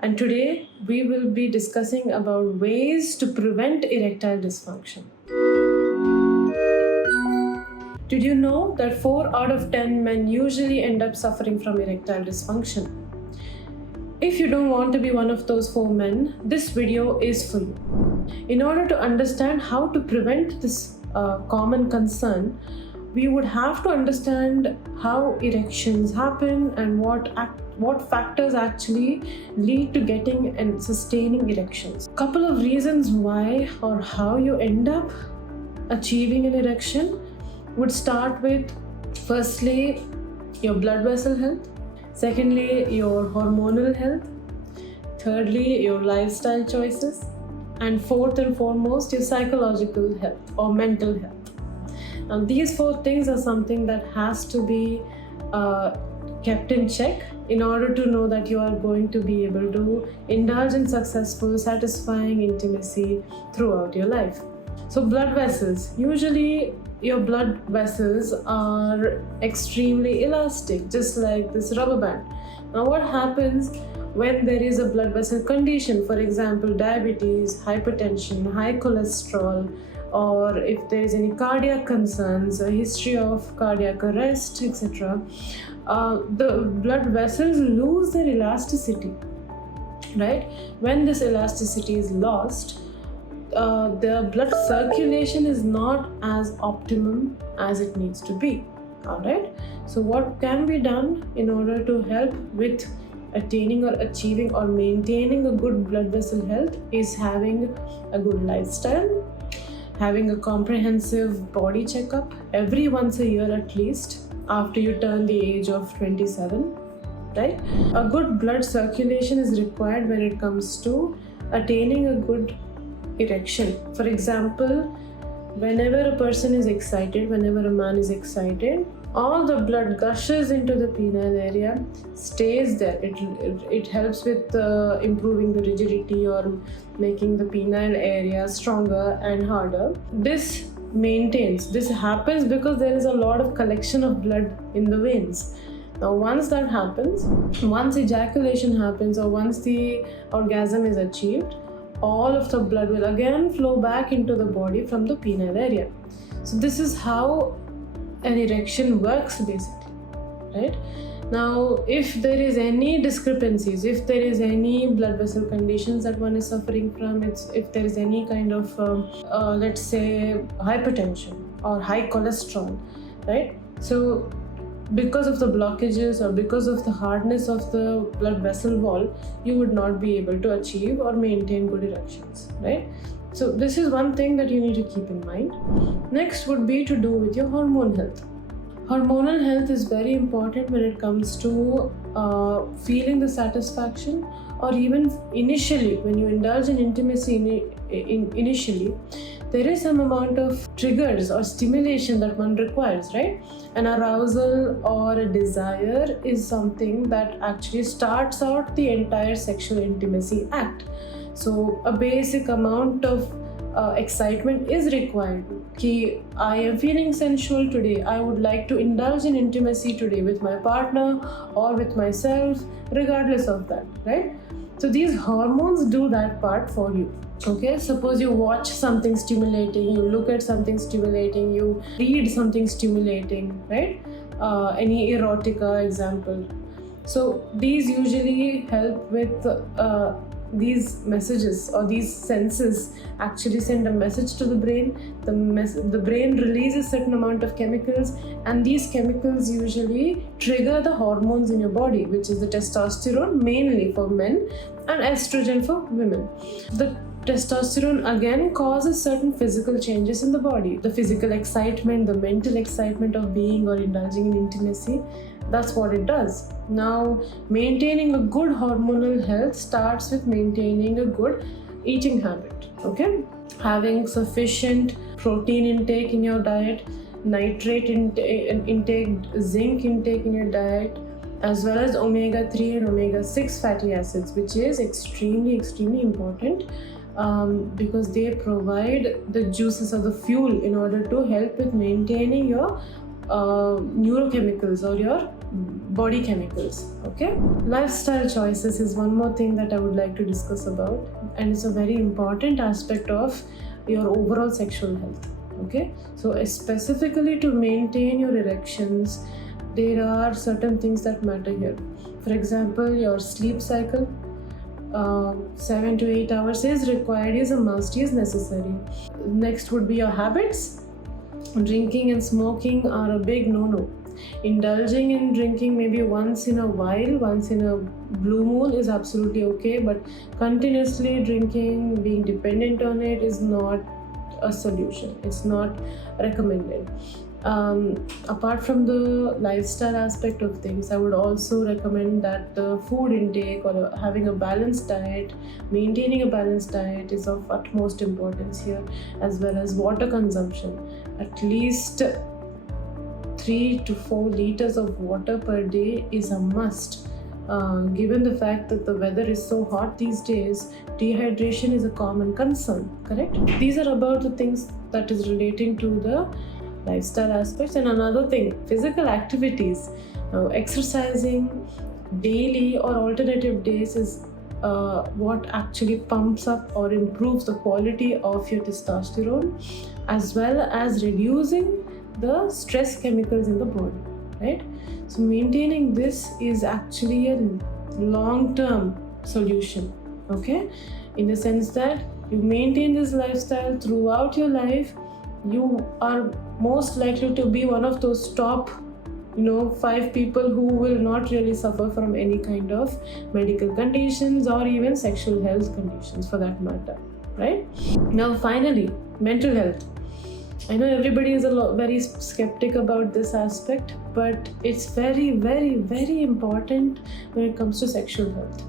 and today we will be discussing about ways to prevent erectile dysfunction. Did you know that 4 out of 10 men usually end up suffering from erectile dysfunction? If you don't want to be one of those 4 men, this video is for you. In order to understand how to prevent this common concern, we would have to understand how erections happen and what factors actually lead to getting and sustaining erections. Couple of reasons why or how you end up achieving an erection would start with, firstly, your blood vessel health, secondly, your hormonal health, thirdly, your lifestyle choices, and fourth and foremost, your psychological health or mental health. Now, these 4 things are something that has to be kept in check in order to know that you are going to be able to indulge in successful, satisfying intimacy throughout your life. So, blood vessels. Usually, your blood vessels are extremely elastic, just like this rubber band. Now, what happens when there is a blood vessel condition, for example, diabetes, hypertension, high cholesterol, or if there is any cardiac concerns, a history of cardiac arrest, etc., the blood vessels lose their elasticity, right? When this elasticity is lost, the blood circulation is not as optimum as it needs to be. All right. So what can be done in order to help with attaining or achieving or maintaining a good blood vessel health is having a good lifestyle, having a comprehensive body checkup every once a year at least after you turn the age of 27, right? A good blood circulation is required when it comes to attaining a good erection. For example, whenever a person is excited, whenever a man is excited, all the blood gushes into the penile area, stays there. It helps with improving the rigidity or making the penile area stronger and harder. This happens because there is a lot of collection of blood in the veins. Now, once that happens, once ejaculation happens or once the orgasm is achieved, all of the blood will again flow back into the body from the penile area. So this is how an erection works basically, right? Now, if there is any discrepancies, if there is any blood vessel conditions that one is suffering from, if there is any kind of, let's say, hypertension or high cholesterol, right? So because of the blockages or because of the hardness of the blood vessel wall, you would not be able to achieve or maintain good erections, right? So this is one thing that you need to keep in mind. Next would be to do with your hormone health. Hormonal health is very important when it comes to feeling the satisfaction, or even initially when you indulge in intimacy initially, there is some amount of triggers or stimulation that one requires, right? An arousal or a desire is something that actually starts out the entire sexual intimacy act. So a basic amount of excitement is required. Ki, I am feeling sensual today. I would like to indulge in intimacy today with my partner or with myself, regardless of that, right? So these hormones do that part for you. Okay, suppose you watch something stimulating, you look at something stimulating, you read something stimulating, right? Any erotica example. So these usually help with these messages, or these senses actually send a message to the brain. The brain releases certain amount of chemicals, and these chemicals usually trigger the hormones in your body, which is the testosterone mainly for men and estrogen for women. The testosterone again causes certain physical changes in the body. The physical excitement, the mental excitement of being or indulging in intimacy, that's what it does. Now, maintaining a good hormonal health starts with maintaining a good eating habit, okay? Having sufficient protein intake in your diet, nitrate intake, zinc intake in your diet, as well as omega-3 and omega-6 fatty acids, which is extremely important because they provide the juices or the fuel in order to help with maintaining your neurochemicals or your body chemicals. Okay, lifestyle choices is one more thing that I would like to discuss about, and it's a very important aspect of your overall sexual health. Okay, so specifically to maintain your erections, there are certain things that matter here. For example, your sleep cycle, 7 to 8 hours is required, is a must, is necessary. Next would be your habits. Drinking and smoking are a big no-no. Indulging in drinking maybe once in a while, once in a blue moon is absolutely okay, but continuously drinking, being dependent on it is not a solution. It's not recommended. Apart from the lifestyle aspect of things, I would also recommend that the food intake or having a balanced diet, maintaining a balanced diet is of utmost importance here, as well as water consumption. At least 3 to 4 liters of water per day is a must. Given the fact that the weather is so hot these days, dehydration is a common concern, correct? These are about the things that is relating to the lifestyle aspects. And another thing, physical activities. Now, exercising daily or alternative days is what actually pumps up or improves the quality of your testosterone, as well as reducing the stress chemicals in the body, right? So maintaining this is actually a long-term solution, okay? In the sense that you maintain this lifestyle throughout your life, you are most likely to be one of those top 5 people who will not really suffer from any kind of medical conditions or even sexual health conditions for that matter, right? Now finally, mental health. I know everybody is very skeptic about this aspect, but it's very, very, very important when it comes to sexual health.